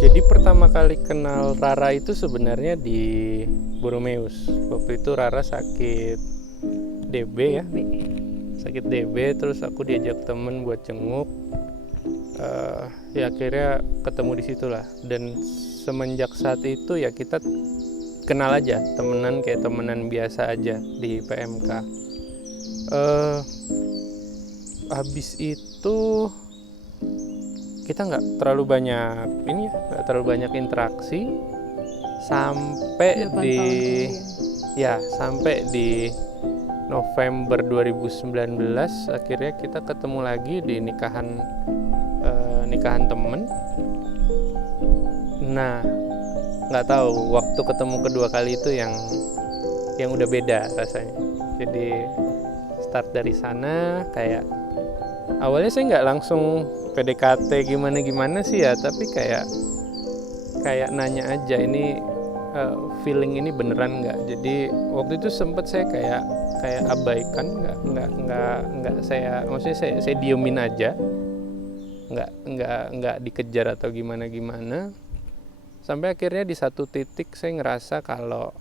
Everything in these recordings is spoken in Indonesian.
Jadi pertama kali kenal Rara itu sebenarnya di Boromeus. Waktu itu Rara sakit DB ya, sakit DB, terus aku diajak temen buat jenguk. Ya akhirnya ketemu di situ lah. Dan semenjak saat itu ya kita kenal aja, temenan kayak temenan biasa aja di PMK. Habis itu kita nggak terlalu banyak ini ya, nggak terlalu banyak interaksi sampai 8 di tahun kemudian. ya sampai di November 2019 akhirnya kita ketemu lagi di nikahan temen. Nah, nggak tahu waktu ketemu kedua kali itu yang udah beda rasanya. Jadi start dari sana, kayak awalnya saya nggak langsung PDKT gimana sih ya, tapi kayak nanya aja, ini feeling ini beneran nggak. Jadi waktu itu sempet saya kayak abaikan, nggak saya, maksudnya saya diemin aja, nggak dikejar atau gimana sampai akhirnya di satu titik saya ngerasa kalau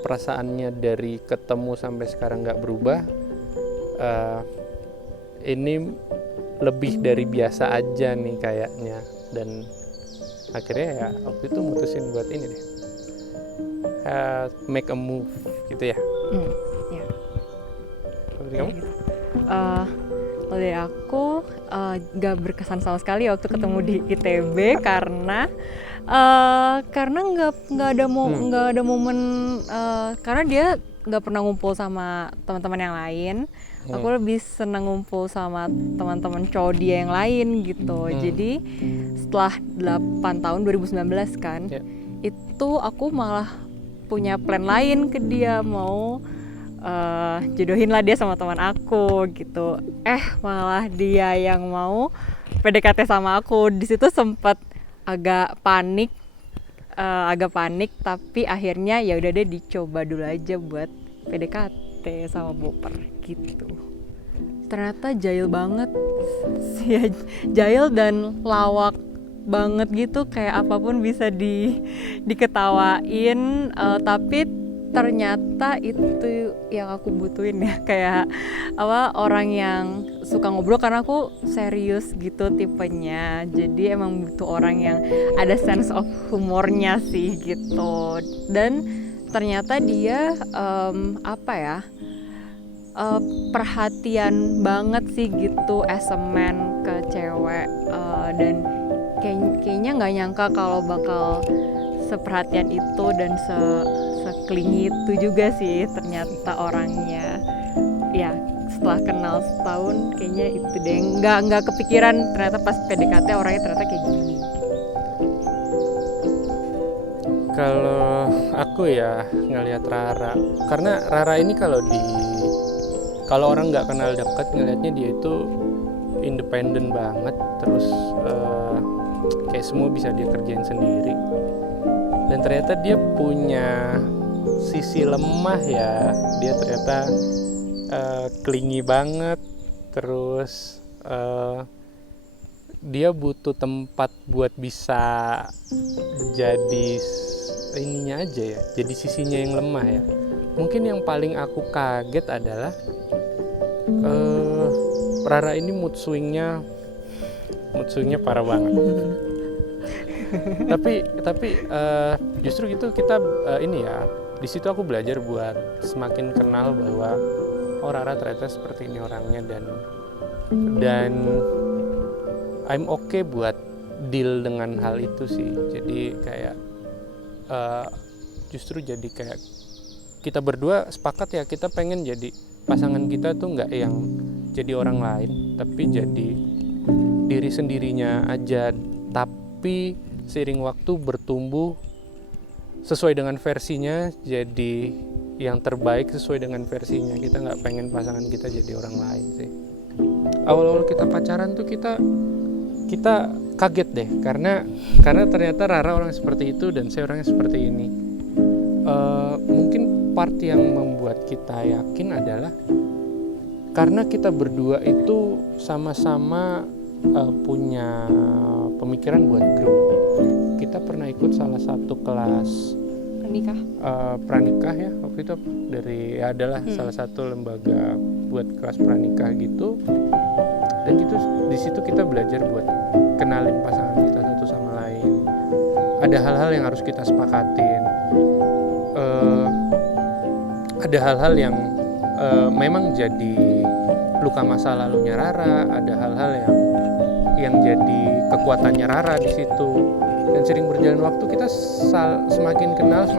perasaannya dari ketemu sampai sekarang nggak berubah, ini lebih dari biasa aja nih kayaknya. Dan akhirnya ya waktu itu mutusin buat ini deh, make a move gitu ya. Ya. Kalau dari kamu? Gitu. Kalau dari aku gak berkesan sama sekali waktu ketemu di ITB karena nggak ada momen, karena dia nggak pernah ngumpul sama teman-teman yang lain. Aku lebih seneng ngumpul sama teman-teman cowok dia yang lain gitu. Jadi setelah 8 tahun 2019 kan, itu aku malah punya plan lain ke dia, mau jodohin lah dia sama teman aku gitu. Malah dia yang mau PDKT sama aku. Di situ sempat agak panik, tapi akhirnya ya udah deh, dicoba dulu aja buat PDKT sama Boper gitu. Ternyata jahil banget sih, jahil dan lawak banget gitu, kayak apapun bisa diketawain, tapi ternyata itu yang aku butuhin ya, kayak orang yang suka ngobrol, karena aku serius gitu tipenya. Jadi emang butuh orang yang ada sense of humornya sih gitu. Dan ternyata dia perhatian banget sih gitu as a man ke cewek, dan kayaknya nggak nyangka kalau bakal seperhatian itu dan seklingi itu juga sih ternyata orangnya. Ya setelah kenal setahun kayaknya itu deh, nggak kepikiran ternyata pas PDKT orangnya ternyata kayak gini. Kalau aku ya ngelihat Rara, karena Rara ini kalau orang nggak kenal dekat ngelihatnya dia itu independen banget, terus kayak semua bisa dia kerjain sendiri. Dan ternyata dia punya sisi lemah ya, dia ternyata clingy banget, terus dia butuh tempat buat bisa jadi ininya aja ya, jadi sisinya yang lemah ya. Mungkin yang paling aku kaget adalah Rara ini mood swingnya parah banget. tapi justru gitu kita ini ya, di situ aku belajar buat semakin kenal bahwa Rara ternyata seperti ini orangnya, dan I'm okay buat deal dengan hal itu sih. Jadi kayak justru jadi kayak kita berdua sepakat ya, kita pengen jadi pasangan kita tuh nggak yang jadi orang lain, tapi jadi diri sendirinya aja, tapi seiring waktu bertumbuh sesuai dengan versinya, jadi yang terbaik sesuai dengan versinya. Kita nggak pengen pasangan kita jadi orang lain sih. Awal-awal kita pacaran tuh kita kaget deh, karena ternyata Rara orang seperti itu dan saya orangnya seperti ini. Mungkin part yang membuat kita yakin adalah karena kita berdua itu sama-sama punya pemikiran buat grup. Kita pernah ikut salah satu kelas pranikah ya waktu itu adalah salah satu lembaga buat kelas pranikah gitu. Dan gitu di situ kita belajar buat kenalin pasangan kita satu sama lain. Ada hal-hal yang harus kita sepakatin. Ada hal-hal yang memang jadi luka masa lalunya Rara, ada hal-hal yang jadi kekuatannya Rara di situ. Dan sering berjalan waktu kita semakin kenal.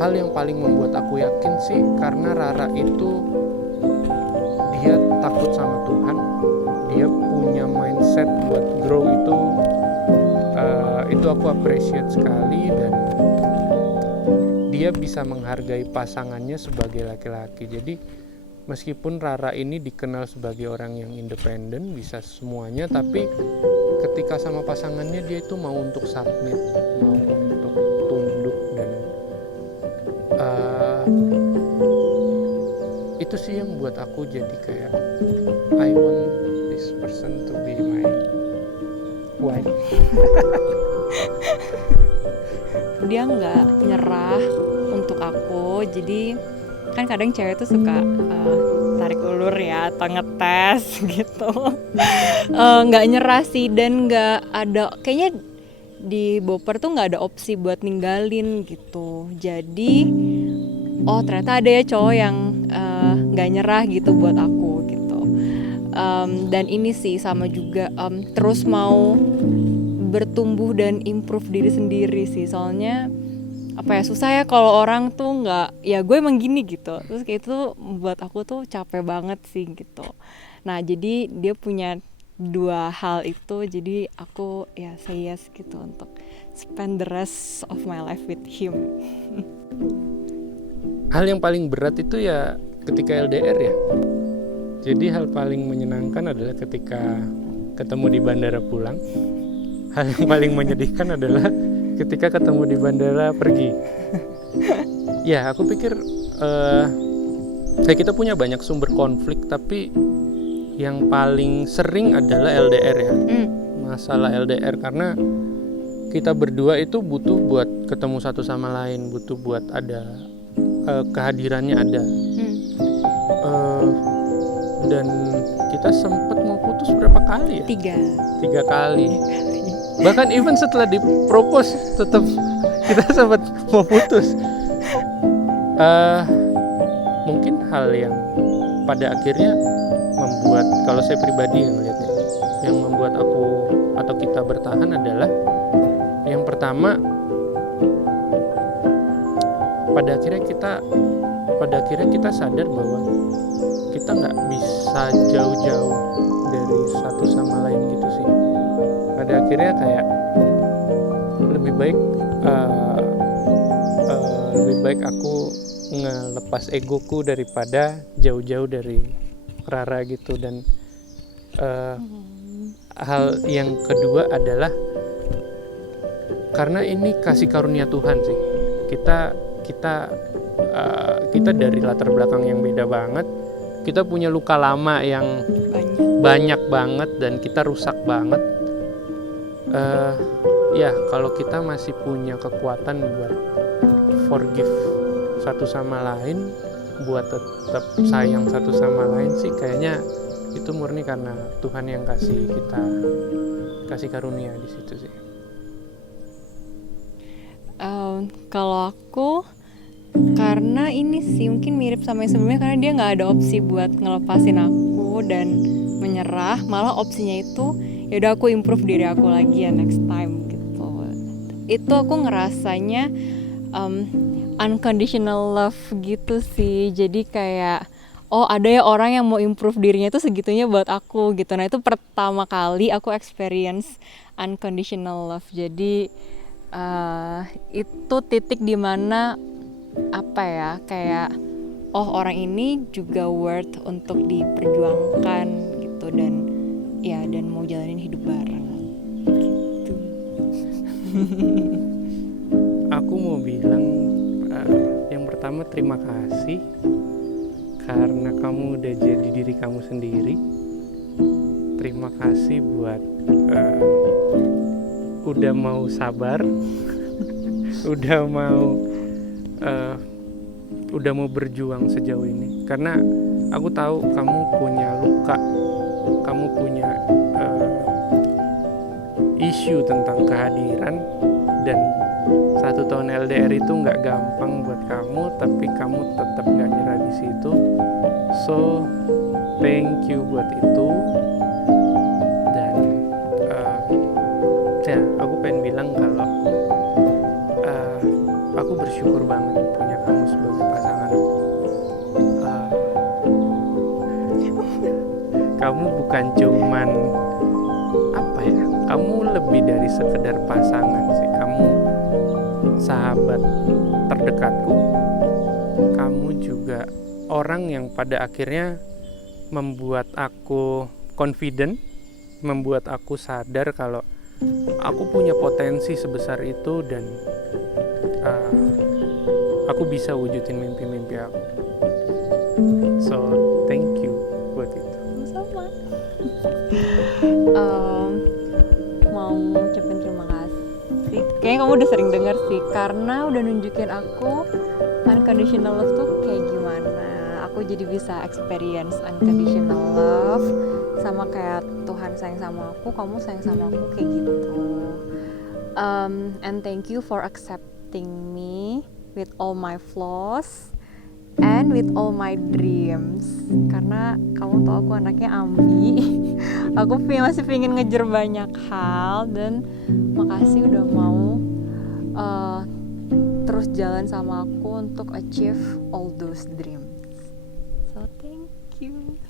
Hal yang paling membuat aku yakin sih karena Rara itu dia takut sama Tuhan, dia punya mindset buat grow itu aku appreciate sekali, dan dia bisa menghargai pasangannya sebagai laki-laki. Jadi meskipun Rara ini dikenal sebagai orang yang independen, bisa semuanya, tapi ketika sama pasangannya dia itu mau untuk submit, mau untuk tunduk, dan itu sih yang buat aku jadi kayak I want this person to be my wife. Dia nggak nyerah untuk aku, jadi kan kadang cewek tuh suka tarik ulur ya atau ngetes gitu. Nggak nyerah sih, dan nggak ada, kayaknya di Boper tuh nggak ada opsi buat ninggalin gitu. Jadi ternyata ada ya cowok yang nggak nyerah gitu buat aku gitu. Dan ini sih sama juga terus mau bertumbuh dan improve diri sendiri sih, soalnya susah ya kalau orang tuh nggak, ya gue emang gini gitu, terus kayak itu buat aku tuh capek banget sih gitu. Nah jadi dia punya dua hal itu, jadi aku ya say yes gitu untuk spend the rest of my life with him. Hal yang paling berat itu ya ketika LDR ya. Jadi hal paling menyenangkan adalah ketika ketemu di bandara pulang. Hal yang paling menyedihkan adalah ketika ketemu di bandara pergi. Ya aku pikir kita punya banyak sumber konflik, tapi yang paling sering adalah LDR ya. Masalah LDR karena kita berdua itu butuh buat ketemu satu sama lain, butuh buat ada kehadirannya ada. Dan kita sempat mau putus berapa kali ya? 3 kali. Bahkan even setelah dipropose tetap kita sempat mau putus. Mungkin hal yang pada akhirnya membuat, kalau saya pribadi yang melihatnya, yang membuat aku atau kita bertahan adalah yang pertama, pada akhirnya kita sadar bahwa kita nggak bisa jauh-jauh dari satu sama lain gitu sih. Pada akhirnya kayak lebih baik aku ngelepas egoku daripada jauh-jauh dari Rara gitu. Dan hal yang kedua adalah karena ini kasih karunia Tuhan sih. Kita dari latar belakang yang beda banget, kita punya luka lama yang banyak banget, dan kita rusak banget. Ya kalau kita masih punya kekuatan buat forgive satu sama lain, buat tetap sayang satu sama lain sih, kayaknya itu murni karena Tuhan yang kasih karunia di situ sih. Kalau aku, karena ini sih mungkin mirip sama yang sebelumnya, karena dia nggak ada opsi buat ngelepasin aku dan menyerah, malah opsinya itu ya udah aku improve diri aku lagi ya next time gitu. Itu aku ngerasanya unconditional love gitu sih. Jadi kayak ada ya orang yang mau improve dirinya itu segitunya buat aku gitu. Nah itu pertama kali aku experience unconditional love. Jadi itu titik dimana kayak orang ini juga worth untuk diperjuangkan gitu, dan mau jalanin hidup bareng gitu. aku mau bilang yang pertama terima kasih karena kamu udah jadi diri kamu sendiri. Terima kasih buat udah mau sabar, udah mau berjuang sejauh ini. Karena aku tahu kamu punya luka, kamu punya isu tentang kehadiran, dan 1 tahun LDR itu nggak gampang buat kamu, tapi kamu tetap nggak nyerah di situ. So thank you buat itu. Dan ya aku pengen bilang kalau aku bersyukur banget punya kamu sebagai pasangan. Kamu bukan cuman kamu lebih dari sekedar pasangan sih. Kamu sahabat terdekatku. Kamu juga orang yang pada akhirnya membuat aku confident, membuat aku sadar kalau aku punya potensi sebesar itu, dan aku bisa wujudin mimpi-mimpi aku. So thank you buat itu. Sama. Mau ngucapin terima kasih. Kayaknya kamu udah sering denger sih, karena udah nunjukin aku unconditional love tuh kayak gimana. Aku jadi bisa experience unconditional love, sama kayak Tuhan sayang sama aku, kamu sayang sama aku, kayak gitu. And thank you for accepting me with all my flaws and with all my dreams. Karena kamu tau aku anaknya ambi. Aku masih pengen ngejar banyak hal, dan makasih udah mau terus jalan sama aku untuk achieve all those dreams. So thank you.